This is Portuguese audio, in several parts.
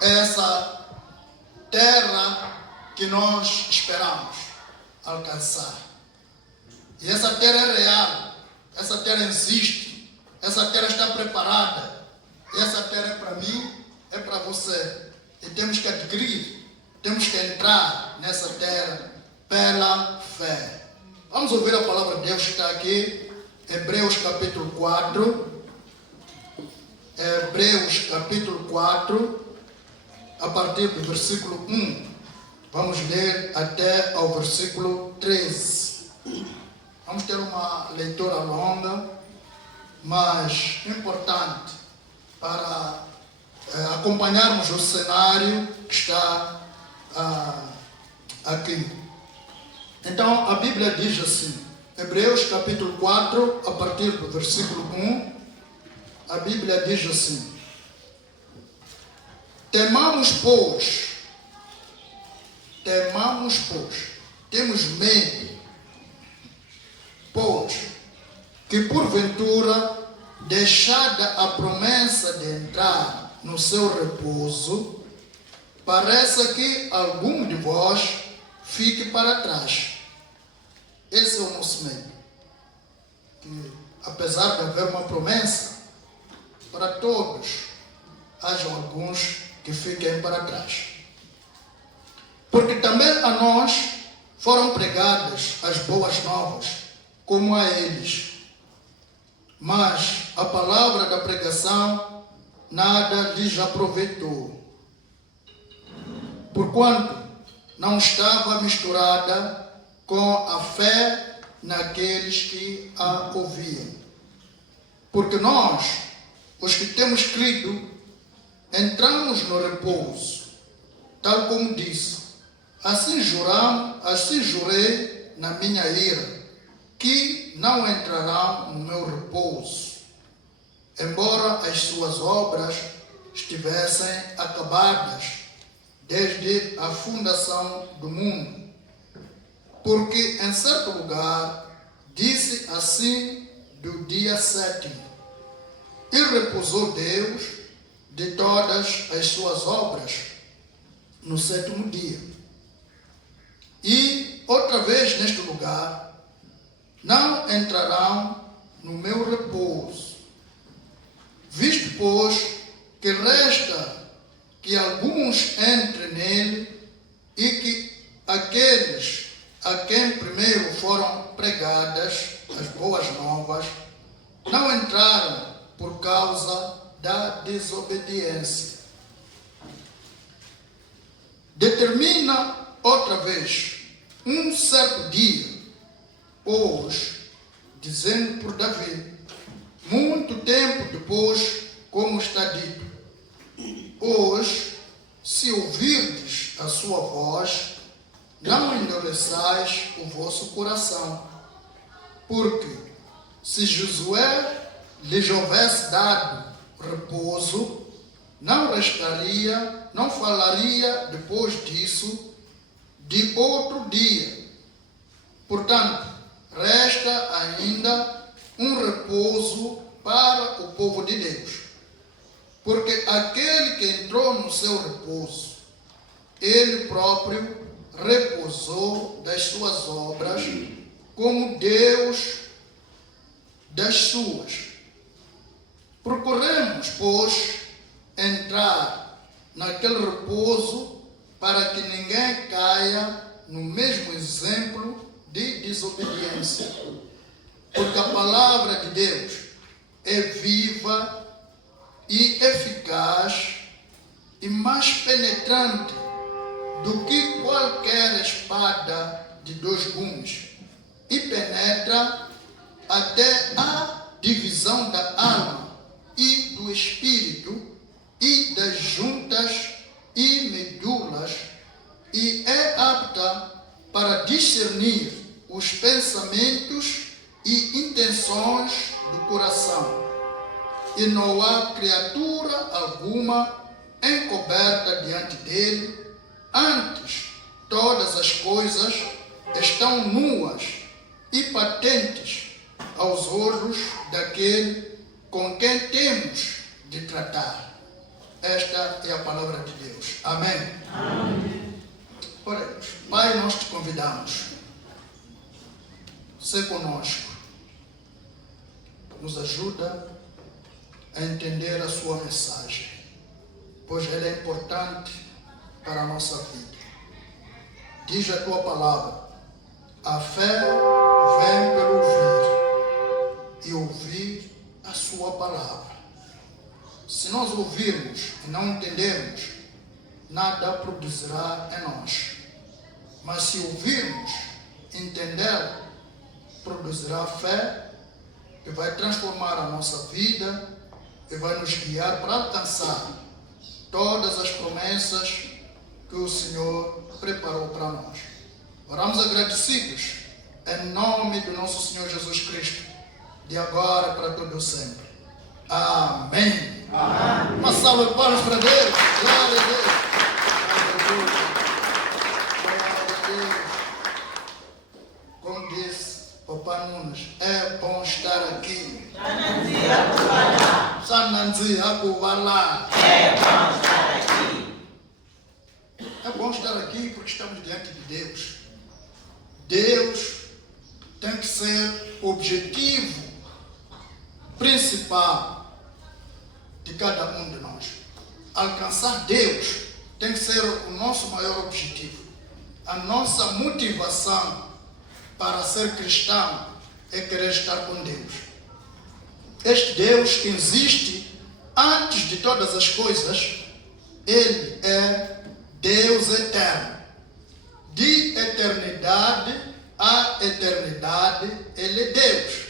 essa terra que nós esperamos alcançar. E essa terra é real, essa terra existe, essa terra está preparada. E essa terra é para mim, é para você. E temos que adquirir, temos que entrar nessa terra pela fé. Vamos ouvir a palavra de Deus que está aqui, Hebreus capítulo 4. Hebreus capítulo 4, a partir do versículo 1. Vamos ler até ao versículo 13. Vamos ter uma leitura longa, mas importante para acompanharmos o cenário que está aqui. Então, a Bíblia diz assim, Hebreus capítulo 4, a partir do versículo 1, a Bíblia diz assim: temamos, pois, temos medo, pois, que porventura, deixada a promessa de entrar no seu repouso, pareça que algum de vós fique para trás. Esse é o nosso medo. Que, apesar de haver uma promessa, para todos, hajam alguns que fiquem para trás. Porque também a nós foram pregadas as boas novas, como a eles. Mas a palavra da pregação nada lhes aproveitou, porquanto não estava misturada com a fé naqueles que a ouviam. Porque nós, os que temos crido, entramos no repouso, tal como disse: assim jurei na minha ira, que não entrarão no meu repouso, embora as suas obras estivessem acabadas desde a fundação do mundo. Porque em certo lugar disse assim do dia 7º, e repousou Deus de todas as suas obras no 7º dia. E outra vez neste lugar, não entrarão no meu repouso, visto, pois, que resta que alguns entrem nele, e que aqueles a quem primeiro foram pregadas as boas novas não entraram por causa da desobediência. Determina outra vez um certo dia, pois, dizendo por Davi, muito tempo depois, como está dito: pois, se ouvirdes a sua voz, não endureçais o vosso coração. Porque, se Josué lhes houvesse dado repouso, não falaria depois disso de outro dia. Portanto, resta ainda um repouso para o povo de Deus. Porque aquele que entrou no seu repouso, ele próprio repousou das suas obras, como Deus das suas. Procuremos, pois, entrar naquele repouso, para que ninguém caia no mesmo exemplo de desobediência. Porque a palavra de Deus é viva e eficaz e mais penetrante do que qualquer espada de 2 gumes, e penetra até a divisão da alma e do espírito e das juntas e medulas, e é apta para discernir os pensamentos e intenções do coração. E não há criatura alguma encoberta diante dele, antes todas as coisas estão nuas e patentes aos olhos daquele com quem temos de tratar. Esta é a palavra de Deus. Amém? Amém. Oremos. Pai, nós te convidamos. Sê conosco. Nos ajuda a entender a sua mensagem, pois ela é importante para a nossa vida. Diz a tua palavra: a fé vem pelo ouvir e ouvir a sua palavra. Se nós ouvirmos e não entendermos, nada produzirá em nós. Mas se ouvirmos, entender, produzirá fé e vai transformar a nossa vida e vai nos guiar para alcançar todas as promessas que o Senhor preparou para nós. Oramos agradecidos em nome do nosso Senhor Jesus Cristo, de agora para todo sempre. Amém. Amém. Uma salva de palmas para Deus. Glória a Deus. Glória a Deus. Como disse Papai Nunes, é bom estar aqui. Sananzi Akuvala. É bom estar aqui. É bom estar aqui porque estamos diante de Deus. Deus tem que ser o objetivo principal de cada um de nós. Alcançar Deus tem que ser o nosso maior objetivo. A nossa motivação para ser cristão é querer estar com Deus. Este Deus que existe antes de todas as coisas, Ele é Deus eterno. De eternidade a eternidade, Ele é Deus.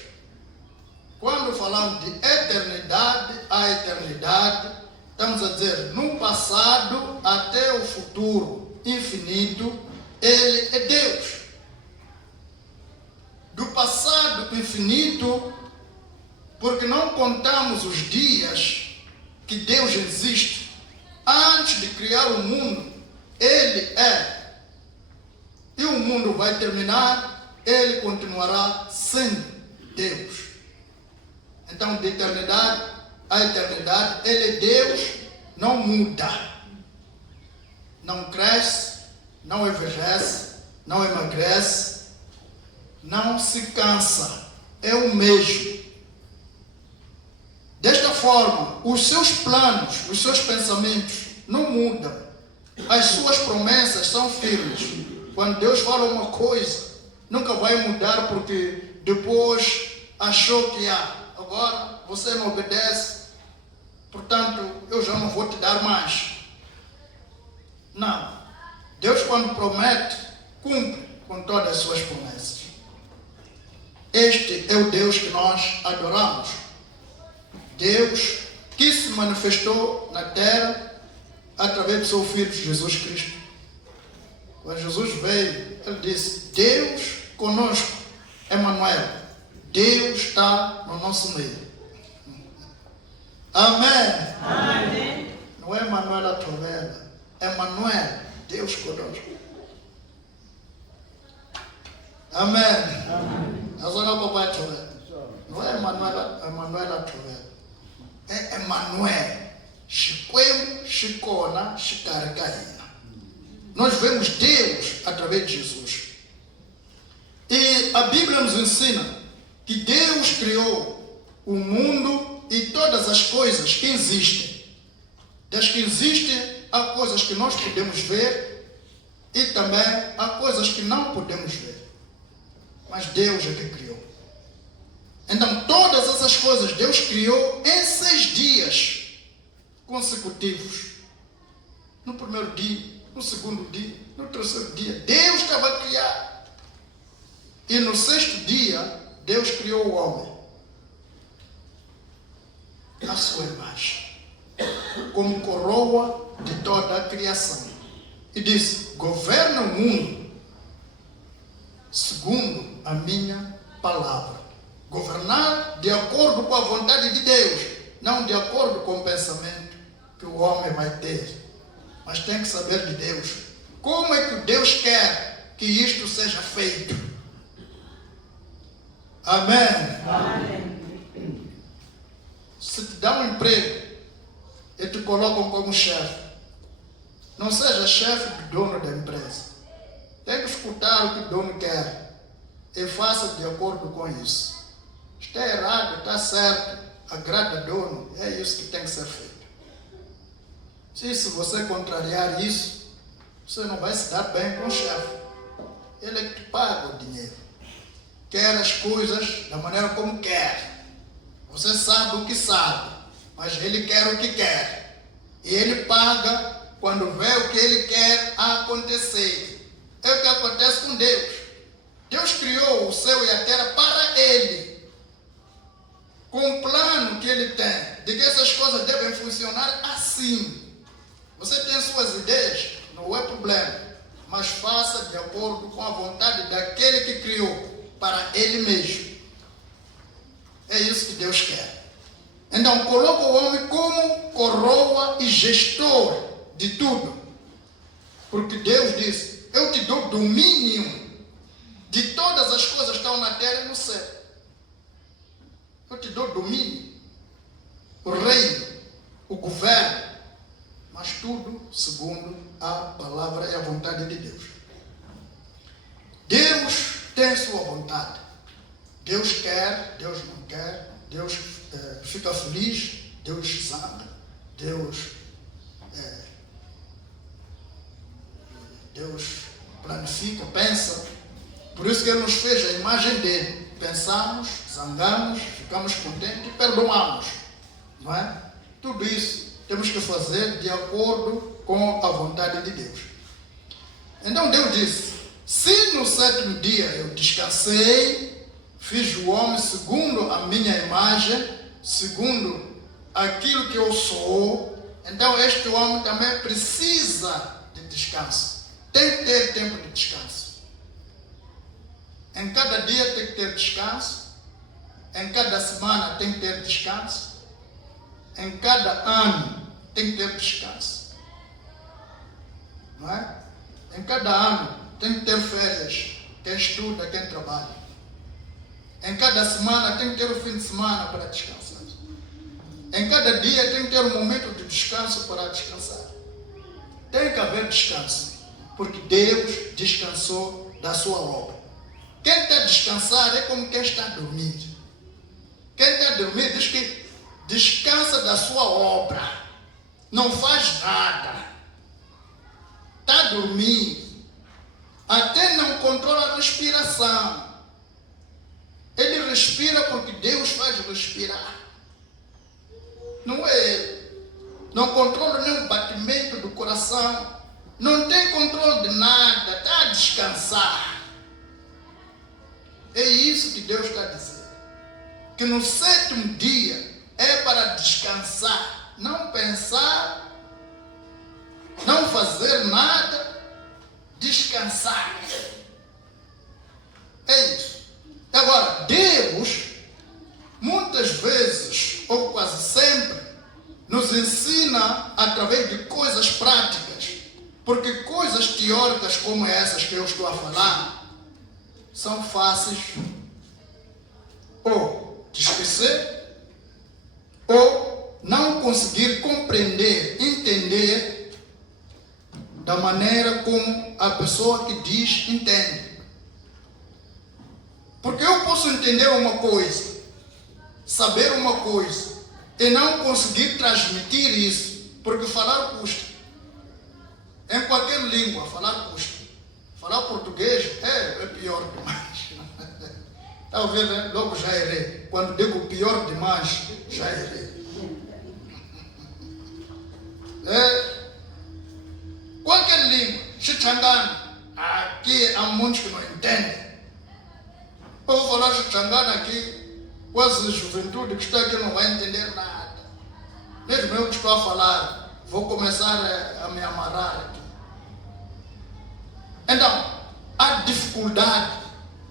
Quando falamos de eternidade a eternidade, estamos a dizer no passado até o futuro infinito, Ele é Deus. Do passado infinito, porque não contamos os dias que Deus existe. Antes de criar o mundo, Ele é. E o mundo vai terminar, Ele continuará sendo Deus. Então, de eternidade a eternidade, Ele é Deus, não muda. Não cresce, não envelhece, não emagrece, não se cansa. É o mesmo. Desta forma, os seus planos, os seus pensamentos não mudam. As suas promessas são firmes. Quando Deus fala uma coisa, nunca vai mudar porque depois achou que agora você não obedece, portanto eu já não vou te dar mais. Não. Deus, quando promete, cumpre com todas as suas promessas. Este é o Deus que nós adoramos. Deus que se manifestou na terra através do seu Filho Jesus Cristo. Quando Jesus veio, Ele disse: Deus conosco, Emmanuel. Deus está no nosso meio. Amém. Amém. Não é Emmanuel a trovela, é Emmanuel, Deus conosco. Amém. Agora o papai trovela. Não é Emmanuel a trovela. É Emmanuel. Chiqueu, Chicona, Chicarcaína. Nós vemos Deus através de Jesus. E a Bíblia nos ensina que Deus criou o mundo e todas as coisas que existem. Das que existem, há coisas que nós podemos ver e também há coisas que não podemos ver. Mas Deus é que criou. Então, todas essas coisas Deus criou em 6 dias consecutivos. No primeiro dia, no segundo dia, no terceiro dia, Deus estava a criar. E no 6º dia, Deus criou o homem à sua imagem, como coroa de toda a criação. E disse: governa o mundo segundo a minha palavra. Governar de acordo com a vontade de Deus, não de acordo com o pensamento que o homem vai ter. Mas tem que saber de Deus. Como é que Deus quer que isto seja feito? Amém. Amém. Se te dá um emprego e tu colocam como chefe. Não seja chefe do dono da empresa. Tem que escutar o que o dono quer e faça de acordo com isso. Está errado, está certo, agrada o dono, é isso que tem que ser feito. Se você contrariar isso, você não vai se dar bem com o chefe. Ele é que te paga o dinheiro. Quer as coisas da maneira como quer. Você sabe o que sabe, mas ele quer o que quer. E ele paga quando vê o que ele quer acontecer. É o que acontece com Deus. Deus criou o céu e a terra para ele, com um plano que ele tem, de que essas coisas devem funcionar assim. Você tem suas ideias, não é problema, mas faça de acordo com a vontade daquele que criou, para ele mesmo. É isso que Deus quer. Então, coloca o homem como coroa e gestor de tudo. Porque Deus disse, eu te dou domínio de todas as coisas que estão na terra e no céu. Eu te dou domínio, o reino, o governo, mas tudo segundo a palavra e a vontade de Deus. Deus tem sua vontade. Deus quer, Deus não quer, Deus fica feliz, Deus zanga, Deus planifica, pensa. Por isso que Ele nos fez a imagem dele. Pensamos, zangamos, ficamos contentes e perdoamos. Não é? Tudo isso temos que fazer de acordo com a vontade de Deus. Então Deus disse, se no sétimo dia eu descansei, fiz o homem segundo a minha imagem, segundo aquilo que eu sou, então este homem também precisa de descanso. Tem que ter tempo de descanso. Em cada dia tem que ter descanso. Em cada semana tem que ter descanso. Em cada ano tem que ter descanso. Não é? Em cada ano tem que ter férias. Quem estuda, quem trabalha. Em cada semana tem que ter o fim de semana para descansar. Em cada dia tem que ter um momento de descanso para descansar. Tem que haver descanso. Porque Deus descansou da sua obra. Quem está a descansar é como quem está a dormir. Quem está a dormir diz que descansa da sua obra. Não faz nada. Está a dormir. Até não controla a respiração. Ele respira porque Deus faz respirar. Não é ele. Não controla nem o batimento do coração. Não tem controle de nada. Está a descansar. É isso que Deus está dizendo. Que no sétimo dia é para descansar. Não pensar. Não fazer nada. Descansar. É isso. Agora, Deus, muitas vezes, ou quase sempre, nos ensina através de coisas práticas. Porque coisas teóricas como essas que eu estou a falar, são fáceis ou de esquecer, ou não conseguir compreender, entender da maneira como a pessoa que diz entende. Porque eu posso entender uma coisa, saber uma coisa, e não conseguir transmitir isso, porque falar custa. Em qualquer língua, falar custa. Falar português é pior demais. Talvez logo já errei. Quando digo pior demais, já errei. Qualquer língua, Xichangana, aqui há muitos que não entendem. Eu vou falar Xichangana aqui, quase a juventude que está aqui não vai entender nada. Mesmo eu que estou a falar, vou começar a me amarrar aqui. Então, há dificuldade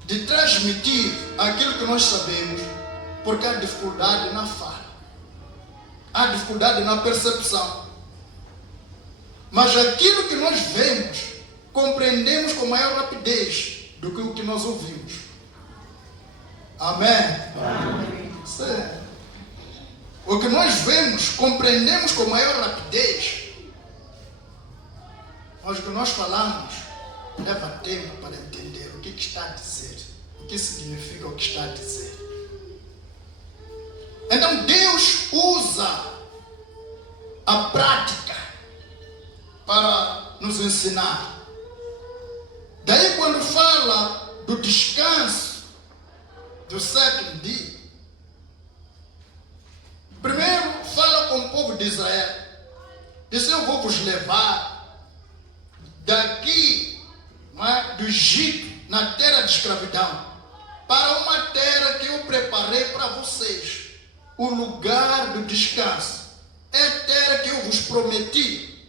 de transmitir aquilo que nós sabemos, porque há dificuldade na fala, há dificuldade na percepção. Mas aquilo que nós vemos, compreendemos com maior rapidez do que o que nós ouvimos. Amém? Amém. Certo. O o que nós vemos, compreendemos com maior rapidez, mas o que nós falamos leva tempo para entender o que está a dizer, o que significa o que está a dizer. Então Deus usa a prática para nos ensinar. Daí quando fala do descanso do sétimo dia, primeiro fala com o povo de Israel. Diz: eu vou vos levar daqui, do Egito, na terra de escravidão, para uma terra que eu preparei para vocês, o lugar do descanso. É a terra que eu vos prometi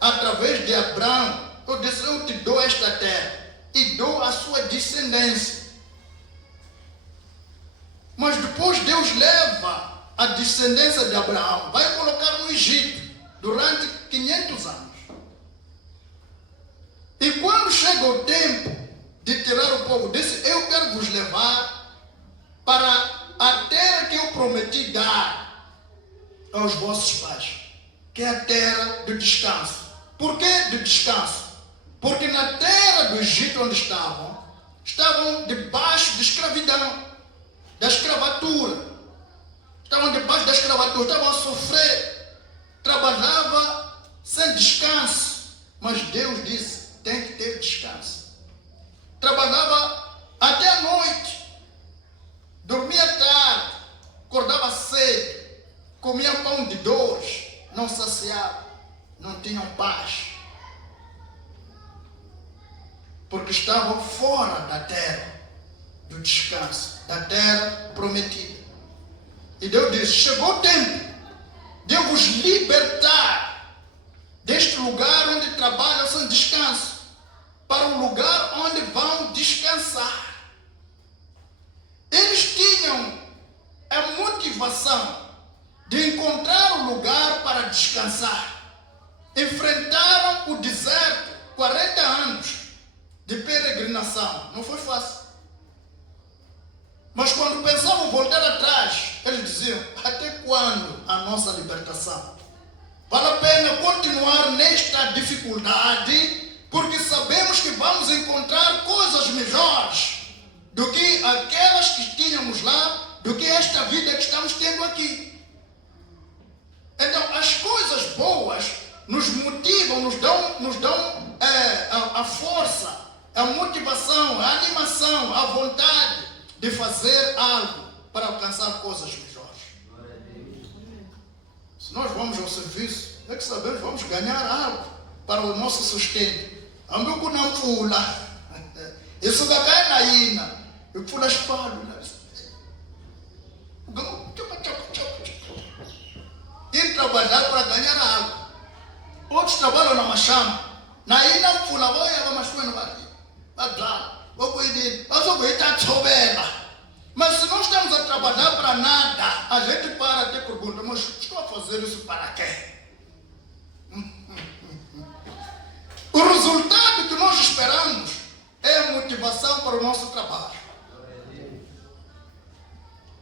através de Abraão. Eu disse: eu te dou esta terra e dou a sua descendência. Mas depois Deus leva a descendência de Abraão, vai colocar no Egito durante 500 anos. E quando chega o tempo de tirar o povo, disse: eu quero vos levar para a terra que eu prometi dar aos vossos pais, que é a terra do descanso. Por que do descanso? Porque na terra do Egito onde estavam debaixo de escravidão, da escravatura. Estavam debaixo da escravatura, estavam a sofrer, trabalhava sem descanso. Mas Deus disse: tem que ter descanso. Trabalhava até a noite, dormia tarde, acordava cedo, comia pão de dores, não saciava, não tinham paz, porque estavam fora da terra do descanso, da terra prometida. E Deus disse: chegou o tempo de eu vos libertar deste lugar onde trabalham sem descanso, para um lugar onde vão descansar. Eles tinham a motivação de encontrar um lugar para descansar. Enfrentaram o deserto, 40 anos de peregrinação. Não foi fácil. Mas quando pensavam voltar atrás, eles diziam: até quando a nossa libertação? Vale a pena continuar nesta dificuldade, porque sabemos que vamos encontrar coisas melhores do que aquelas que tínhamos lá, do que esta vida que estamos tendo aqui. Então, as coisas boas nos motivam, nos dão a força, a motivação, a animação, a vontade de fazer algo para alcançar coisas melhores. Se nós vamos ao serviço, é que sabemos que vamos ganhar algo para o nosso sustento. Ando não pula. Isso vai cair na ina. Eu pulo as palas. Ir trabalhar para ganhar algo. Outros trabalham na machamba. Na ina pula, vai a machamba no barco. Mas se não estamos a trabalhar para nada, a gente para até pergunta: mas estou a fazer isso para quê? O resultado que nós esperamos é a motivação para o nosso trabalho.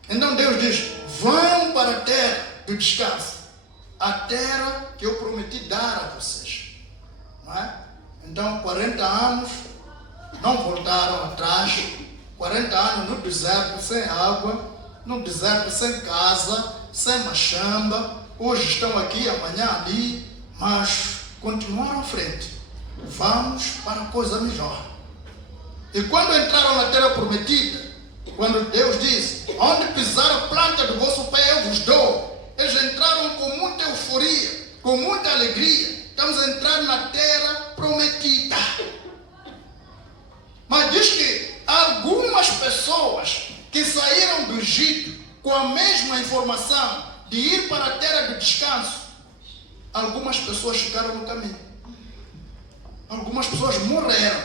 Então Deus diz: vão para a terra do descanso, a terra que eu prometi dar a vocês. Não é? Então 40 anos não voltaram atrás, 40 anos no deserto sem água, no deserto sem casa, sem machamba. Hoje estão aqui, amanhã ali, mas continuaram à frente. Vamos para coisa melhor. E quando entraram na terra prometida, quando Deus diz: onde pisar a planta do vosso pé eu vos dou, eles entraram com muita euforia, com muita alegria. Estamos a entrar na terra prometida. Mas diz que algumas pessoas que saíram do Egito com a mesma informação de ir para a terra do descanso, algumas pessoas ficaram no caminho. Algumas pessoas morreram,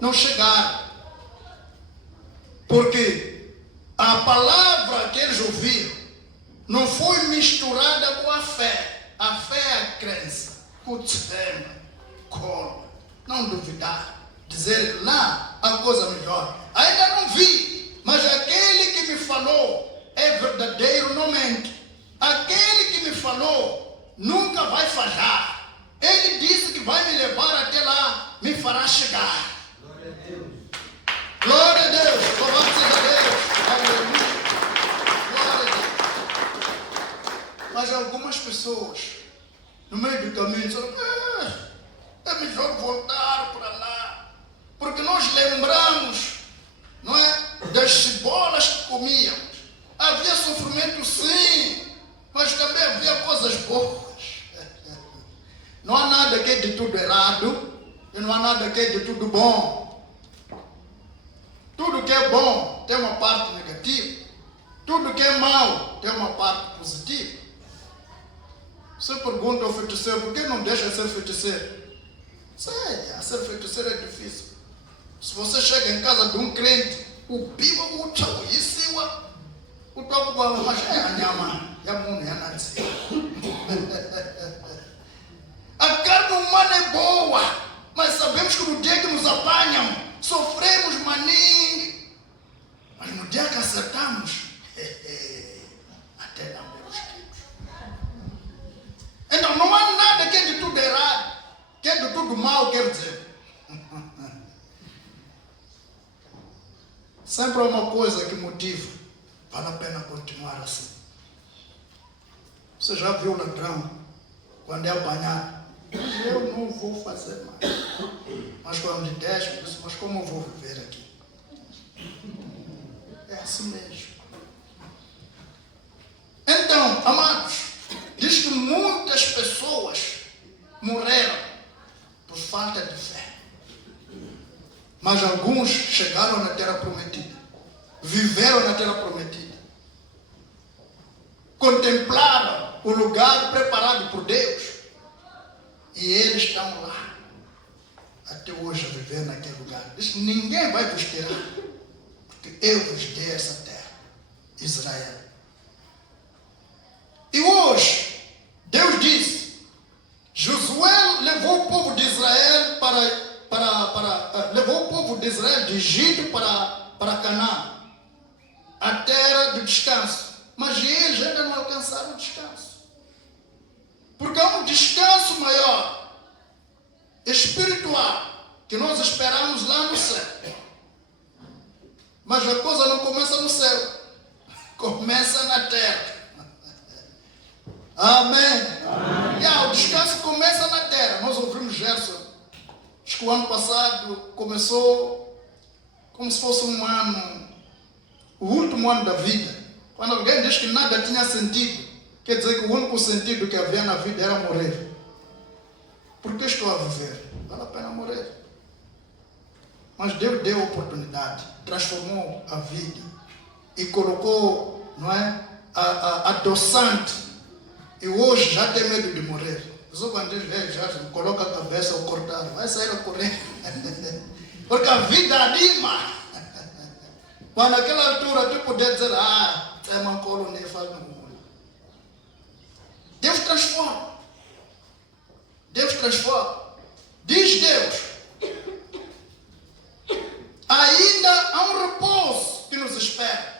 não chegaram. Porque a palavra que eles ouviram não foi misturada com a fé. A fé é a crença. Não duvidar. Dizer lá a coisa melhor. Ainda não vi, mas aquele que me falou é verdadeiro, não mente. aquele que me falou nunca vai falhar. Ele disse que vai me levar até lá, me fará chegar. Glória a Deus. Glória a Deus. Louvado seja Deus. Aleluia. Glória a Deus. Mas algumas pessoas, no meio do caminho, disseram, é melhor voltar para lá. Porque nós lembramos, não é, das cebolas que comíamos. Havia sofrimento sim, mas também havia coisas boas. Não há nada que é de tudo errado e não há nada que é de tudo bom. Tudo que é bom tem uma parte negativa. Tudo que é mau tem uma parte positiva. Você pergunta ao feiticeiro, por que não deixa ser feiticeiro? Sei, ser feiticeiro é difícil. Se você chega em casa de um crente, o piba, o tchau, isso, o topo com a mas é a nhama, é a mão, é a nancy. A carne humana é boa, mas sabemos que no dia que nos apanham, sofremos maninho. Mas no dia que acertamos, até damos os tiros. Então não há nada que é de tudo errado, que é de tudo mal, quer dizer. Sempre há uma coisa que motiva, vale a pena continuar assim. Você já viu o ladrão, quando é apanhado? Mas eu não vou fazer mais. Mas quando me deixa, eu disse, mas como eu vou viver aqui? É assim mesmo. Então, amados, diz que muitas pessoas morreram por falta de fé. Mas alguns chegaram na terra prometida. Viveram na terra prometida. Contemplaram o lugar preparado por Deus. E eles estão lá. Até hoje a viver naquele lugar. Diz que ninguém vai vos tirar. Porque eu vos dei essa terra. Israel. E hoje, Deus disse, Josué levou o povo de Israel levou o povo de Israel de Egito para Canaã, a terra do descanso. Mas eles ainda não alcançaram o descanso. Porque há um descanso maior, espiritual, que nós esperamos lá no céu. Mas a coisa não começa no céu, começa na terra. Amém. O descanso começa na terra. Nós ouvimos Gerson. Acho que o ano passado começou como se fosse um ano, o último ano da vida. Quando alguém diz que nada tinha sentido, quer dizer que o único sentido que havia na vida era morrer. Por que estou a viver? Vale a pena morrer. Mas Deus deu a oportunidade, transformou a vida e colocou, não é, a adoçante. E hoje já tem medo de morrer. Só quando Deus já coloca a cabeça ao cortar, vai sair a correr. Porque a vida anima. Mas naquela altura tu podia dizer, é uma colônia, faz no mundo. Deus transforma. Deus transforma. Diz Deus, ainda há um repouso que nos espera.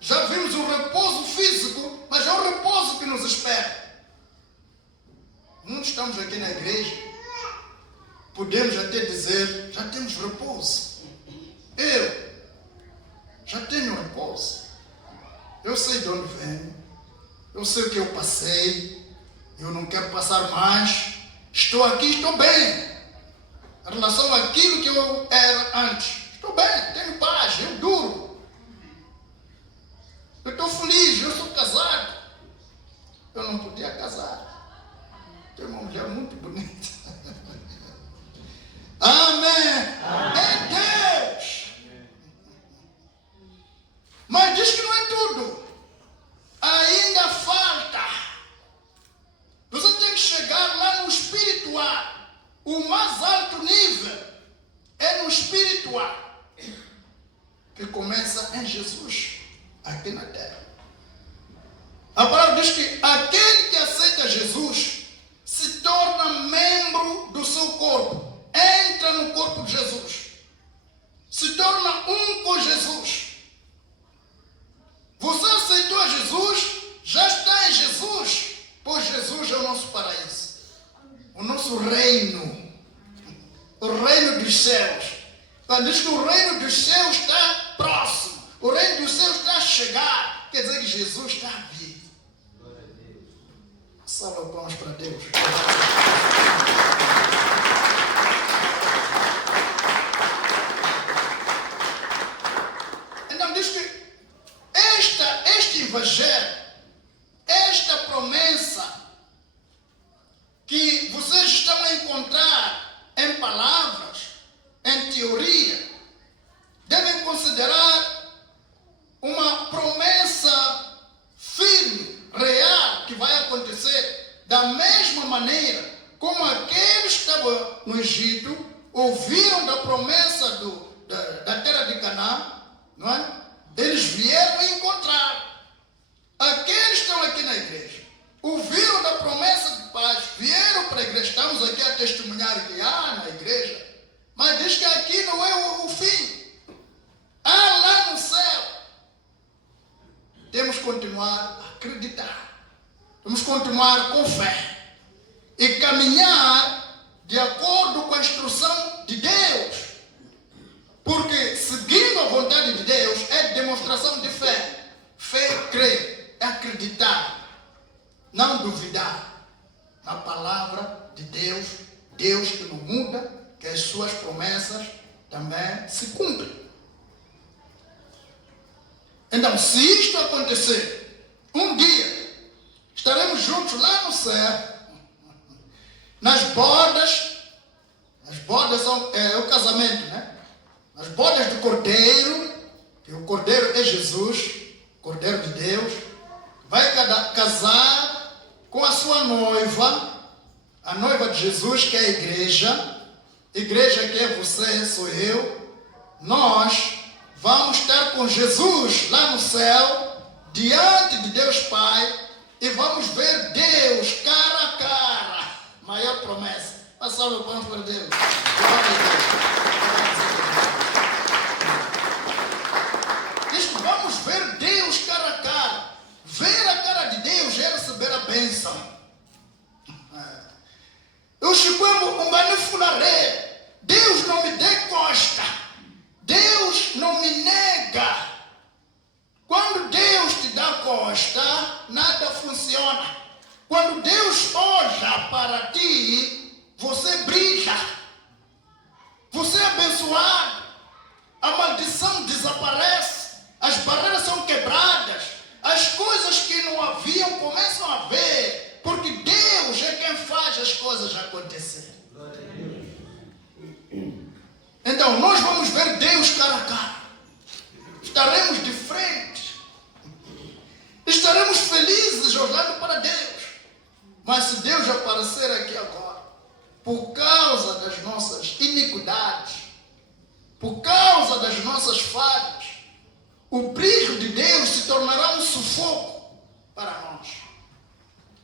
Já vimos o repouso físico, mas há um repouso que nos espera. Muitos estamos aqui na igreja, podemos até dizer, já temos repouso. Eu já tenho repouso. Eu sei de onde venho, eu sei o que eu passei, eu não quero passar mais. Estou aqui, estou bem. Em relação àquilo que eu era antes, estou bem, tenho paz, eu duro. Eu estou feliz, eu sou casado. Eu não podia casar. Tenho uma mulher muito bonita. Amém. É Deus. Mas diz que não é tudo. Ainda falta. Você tem que chegar lá no espiritual. O mais alto nível é no espiritual. Que começa em Jesus, aqui na terra. A palavra diz que aquele que aceita Jesus se torna membro do seu corpo. Entra no corpo de Jesus. Se torna um com Jesus. Você aceitou Jesus, já está em quer dizer que Jesus está vivo. Salva palmas para Deus. Então diz que este evangelho, esta promessa que vocês estão a encontrar em palavras, em teoria, devem considerar uma promessa firme, real, que vai acontecer da mesma maneira como aqueles que estavam no Egito ouviram da promessa da terra de Canaã, não é? Eles vieram encontrar. Aqueles que estão aqui na igreja ouviram da promessa de paz, vieram para a igreja. Estamos aqui a testemunhar que há na igreja, mas diz que aqui não é o fim. Há lá no céu. Temos que continuar a acreditar. Temos que continuar com fé e caminhar de acordo com a instrução de Deus. Porque seguindo a vontade de Deus é demonstração de fé. Fé é crer, é acreditar, não duvidar na palavra de Deus. Deus que não muda, que as suas promessas também se cumprem. Então, se isto acontecer, um dia estaremos juntos lá no céu, nas bodas. As bodas são o casamento, né? As bodas do Cordeiro, que o Cordeiro é Jesus, Cordeiro de Deus, vai casar com a sua noiva, a noiva de Jesus, que é a igreja que é você, sou eu. Nós vamos estar com Jesus lá no céu, diante de Deus Pai, e vamos ver Deus cara a cara. Maior promessa. Uma salva de palmas para Deus. Glória a Deus. Diz que vamos ver Deus cara a cara. Ver a cara de Deus é receber a bênção. Eu chegamos um manifularé. Deus não me dê costa. Deus não me nega. Quando Deus te dá costa, nada funciona. Quando Deus olha para ti, você brilha. Você é abençoado. A maldição desaparece. As barreiras são quebradas. As coisas que não haviam começam a ver. Porque Deus é quem faz as coisas acontecerem. Então nós vamos ver Deus cara a cara. Estaremos de frente. Estaremos felizes olhando para Deus. Mas se Deus aparecer aqui agora, por causa das nossas iniquidades, por causa das nossas falhas, o brilho de Deus se tornará um sufoco para nós.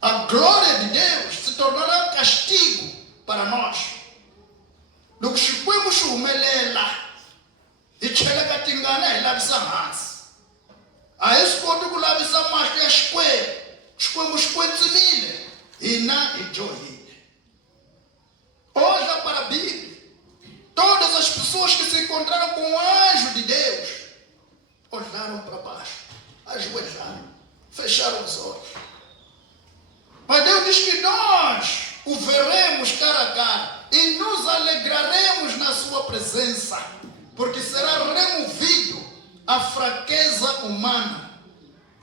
A glória de Deus se tornará castigo para nós. No que chegamos umelela, e chega tingana ilavisa hansi. A esse ponto que lavisa mais que as coisas quentzimile, e na enjoyile. Olha para a Bíblia. Todas as pessoas que se encontraram com o anjo de Deus olharam para baixo, ajoelharam, fecharam os olhos. Mas Deus diz que nós o veremos cara a cara e nos alegraremos na sua presença, porque será removido a fraqueza humana,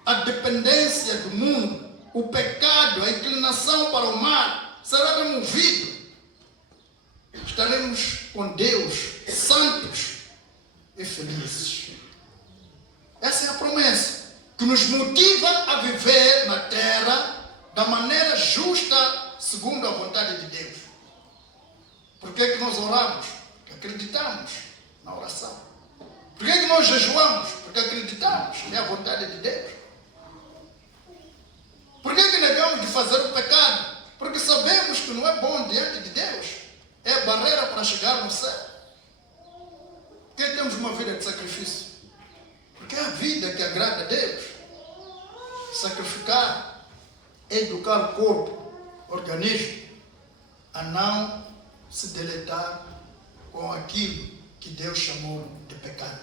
a dependência do mundo, o pecado, a inclinação para o mal será removido. Estaremos com Deus santos e felizes. Essa é a promessa que nos motiva a viver na terra da maneira justa, segundo a vontade de Deus. Por que nós oramos? Porque acreditamos na oração. Por que nós jejuamos? Porque acreditamos que é a vontade de Deus. Por que negamos de fazer o pecado? Porque sabemos que não é bom diante de Deus. É a barreira para chegar no céu. Por que temos uma vida de sacrifício? Porque é a vida que agrada a Deus. Sacrificar é educar o corpo, o organismo, a não se deletar com aquilo que Deus chamou de pecado.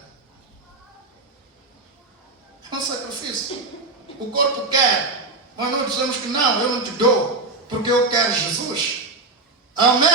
É um sacrifício. o corpo quer, mas nós dizemos que não, eu não te dou, porque eu quero Jesus. Amém.